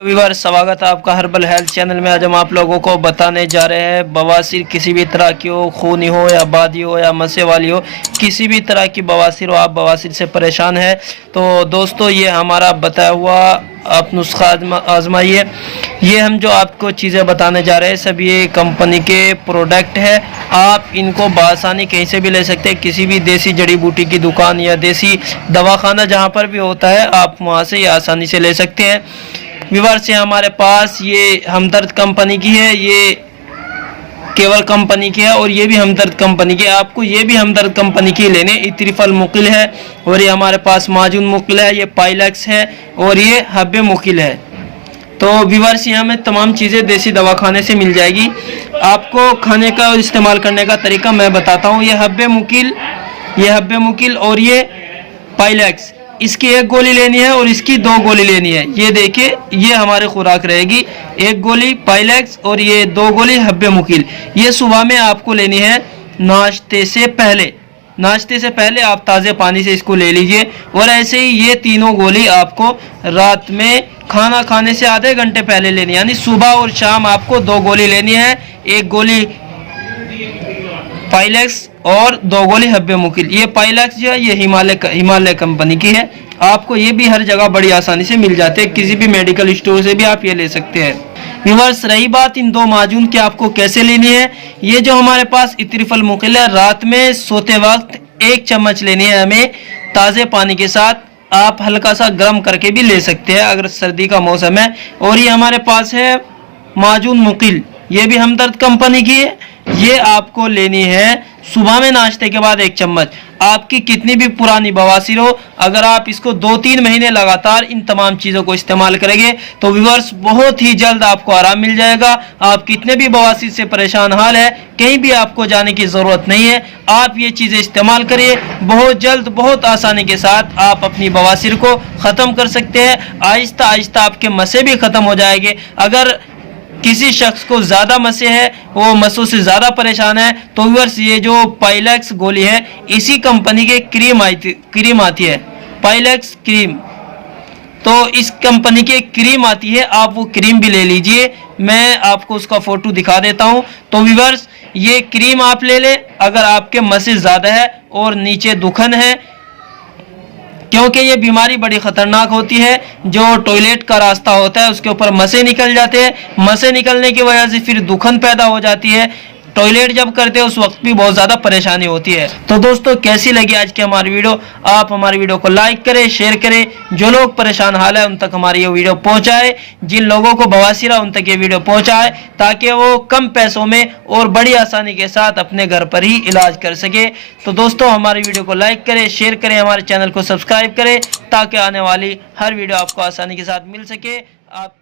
Viewer स्वागत है आपका हर्बल हेल्थ चैनल में। आज हम आप लोगों को बताने जा रहे हैं बवासीर किसी भी तरह की हो, खूनी हो या बादी हो या मसे वाली हो, किसी भी तरह की बवासीर हो, आप बवासीर से परेशान है तो दोस्तों ये हमारा बताया हुआ आप नुस्खा आजमाइए। ये हम जो आपको चीज़ें बताने जा रहे हैं सब ये कंपनी के प्रोडक्ट है। आप इनको बआसानी कहीं से भी ले सकते हैं, किसी भी देसी जड़ी बूटी की दुकान या देसी दवाखाना जहाँ पर भी होता है आप वहाँ से ये आसानी से ले सकते हैं। व्यूअर्स हमारे पास ये हमदर्द कंपनी की है, ये केवल कंपनी की है और ये भी हमदर्द कंपनी की है। आपको ये भी हमदर्द कंपनी की लेने। इत्रिफल मुकिल है और ये हमारे पास माजून मुकिल है, ये पाइलक्स है और ये हब्बे मुकिल है। तो व्यूअर्स यहाँ में तमाम चीज़ें देसी दवाखाने से मिल जाएगी। आपको खाने का और इस्तेमाल करने का तरीका मैं बताता हूँ। ये हब्बे मुकिल और ये पाइलक्स, इसकी एक गोली लेनी है और इसकी 2 गोली लेनी है। ये देखिए ये हमारी खुराक रहेगी, 1 गोली पाइलक्स और ये 2 गोली हब्बे मुकिल। ये सुबह में आपको लेनी है नाश्ते से पहले आप ताज़े पानी से इसको ले लीजिए। और ऐसे ही ये तीनों गोली आपको रात में खाना खाने से आधे घंटे पहले लेनी है, यानी सुबह और शाम आपको 2 गोली लेनी है। 1 गोली पाइलक्स और 2 गोली हब्बे मुकिल। ये पाइलक्स जो है ये हिमालय कंपनी की है। आपको ये भी हर जगह बड़ी आसानी से मिल जाते हैं, किसी भी मेडिकल स्टोर से भी आप ये ले सकते हैं। व्यूअर्स रही बात इन 2 माजून की आपको कैसे लेनी है। ये जो हमारे पास इत्रिफल मुकिल है, रात में सोते वक्त 1 चम्मच लेनी है हमें ताज़े पानी के साथ। आप हल्का सा गर्म करके भी ले सकते हैं अगर सर्दी का मौसम है। और ये हमारे पास है माजून मुकिल, ये भी हमदर्द कंपनी की है। ये आपको लेनी है सुबह में नाश्ते के बाद 1 चम्मच। आपकी कितनी भी पुरानी बवासीर हो, अगर आप इसको 2-3 महीने लगातार इन तमाम चीज़ों को इस्तेमाल करेंगे तो व्यूअर्स बहुत ही जल्द आपको आराम मिल जाएगा। आप कितने भी बवासीर से परेशान हाल है, कहीं भी आपको जाने की ज़रूरत नहीं है। आप ये चीज़ें इस्तेमाल करिए, बहुत जल्द बहुत आसानी के साथ आप अपनी बवासीर को ख़त्म कर सकते हैं। आहिस्ता आहिस्ता आपके मसे भी ख़त्म हो जाएंगे। अगर किसी शख्स को ज़्यादा मसे है, वो मसों से ज़्यादा परेशान है, तो व्यूअर्स ये जो पाइलक्स गोली है इसी कंपनी के क्रीम आती है, पाइलक्स क्रीम। तो इस कंपनी के क्रीम आती है, आप वो क्रीम भी ले लीजिए। मैं आपको उसका फ़ोटो दिखा देता हूँ। तो व्यूअर्स ये क्रीम आप ले लें अगर आपके मसे ज़्यादा है और नीचे दुखन है, क्योंकि ये बीमारी बड़ी ख़तरनाक होती है। जो टॉयलेट का रास्ता होता है उसके ऊपर मसे निकल जाते हैं, मसे निकलने की वजह से फिर दुखन पैदा हो जाती है। टॉयलेट जब करते हैं उस वक्त भी बहुत ज़्यादा परेशानी होती है। तो दोस्तों कैसी लगी आज की हमारी वीडियो, आप हमारी वीडियो को लाइक करें, शेयर करें। जो लोग परेशान हाल है उन तक हमारी ये वीडियो पहुंचाए, जिन लोगों को बवासीर है उन तक ये वीडियो पहुंचाए, ताकि वो कम पैसों में और बड़ी आसानी के साथ अपने घर पर ही इलाज कर सके। तो दोस्तों हमारी वीडियो को लाइक करें, शेयर करें, हमारे चैनल को सब्सक्राइब करें, ताकि आने वाली हर वीडियो आपको आसानी के साथ मिल सके। आप